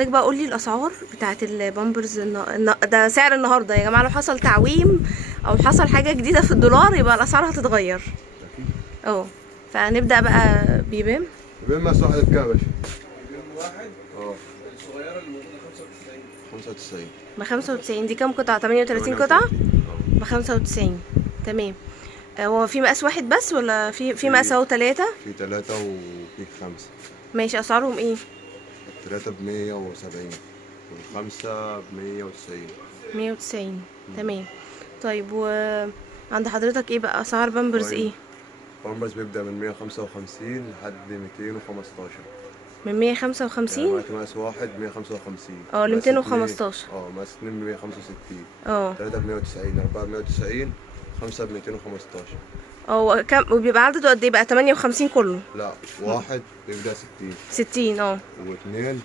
حضرتك بقى قولي الاسعار بتاعت البامبرز ده سعر النهارده يا جماعه، لو حصل تعويم او حصل حاجه جديده في الدولار يبقى الاسعار هتتغير. اكيد. اه فنبدا بقى بيبام. بما مقاس واحد بكام يا باشا؟ بيبان واحد. اه الصغيرة اللي موجودة 95. 95. ب 95. دي كام قطعه؟ 38 قطعه ب 95. تمام. هو في مقاس واحد بس ولا في مقاس اهو 3؟ في 3 وفي 5. ماشي. اسعارهم ايه؟ التلاتة ب170 والخمسة ب190. 190. تمام. طيب عند حضرتك ايه بقى اسعار بامبرز ايه؟ بامبرز بيبدأ من 155 لحد 215. من يعني 155 معاك مقاس واحد 155. اه ل مقاس اتنين 215. مقاس اتنين ب165. اه 3 ب190، 4 ب190، 5 ب215. اه كام وبيبقى عدده قد ايه بقى؟ 58 كله؟ لا، واحد بيبدأ 60 60. اه واثنين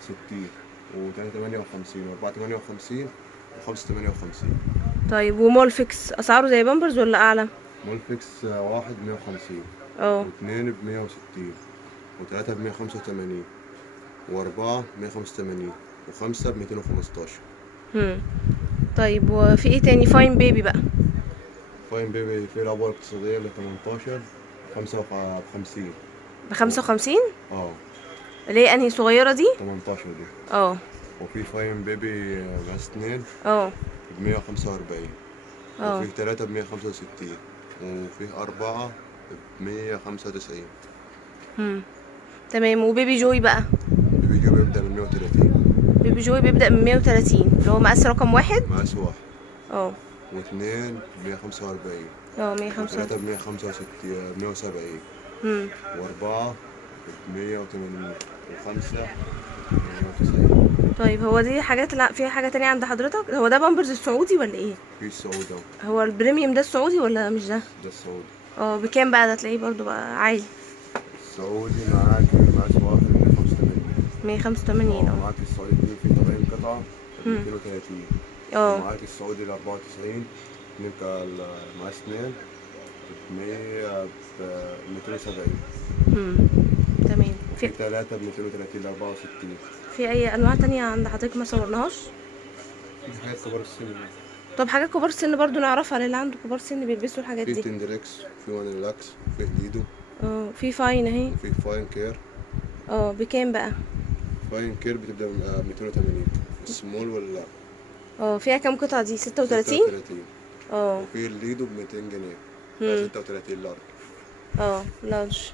60 وثلاثة 58 وأربعة 58 وخمسة 58. طيب ومولفيكس اسعاره زي بامبرز ولا اعلى؟ مولفيكس واحد 150 اه واثنين ب160 وثلاثة ب185 وأربعة 185 وخمسة ب215. هم. طيب وفي ايه تاني؟ فاين بيبي بقى فاين بيبي في العبوة الاقتصادية ل 18 5 ب50. ب 55. اه اللي هي انهي صغيره دي؟ 18 دي. اه وفي فاين بيبي مقاس 2 اه ب145 اه وفي 3 ب165 وفي 4 ب195. هم. تمام. وبيبي جوي بقى؟ بيبي جو بيبدأ من 130. بيبي جوي بيبدأ من 130 اللي هو مقاس رقم واحد. مقاس واحد اه واثنين ب145 اه وثلاثة 165. ب165 170 هم. وأربعة ب180 وخمسة ب190. طيب هو دي حاجات، لا فيها حاجة تانية عند حضرتك؟ هو ده بامبرز السعودي ولا ايه؟ في السعودي اهو. هو البريميوم ده السعودي ولا مش ده؟ ده السعودي. اه بكام بقى؟ ده تلاقيه برضو بقى عالي. السعودي معاك مقاس واحد 185. 185. اه معاك السعودي اتنين في 70 قطعة ب 230. اه ومعاك السعودي ال 94 اتنين مقاس اتنين ب 270. تمام. وفي 3 ب 230 ل 64. في اي انواع تانية عند حضرتك ما صورناهاش؟ في حاجات كبار السن. طب حاجات كبار السن برضو نعرفها، للي عنده كبار سن بيلبسوا الحاجات في دي. تندريكس، في وانيلاكس، في ليدو، اه في فاين اهي. وفي فاين كير. اه بكام بقى؟ فاين كير بتبدأ من 280. السمول ولا اه فيها كام قطعة دي؟ 36. 36. اه وفي الليدو ب 200 جنيه. 36 لارج. اه لارج.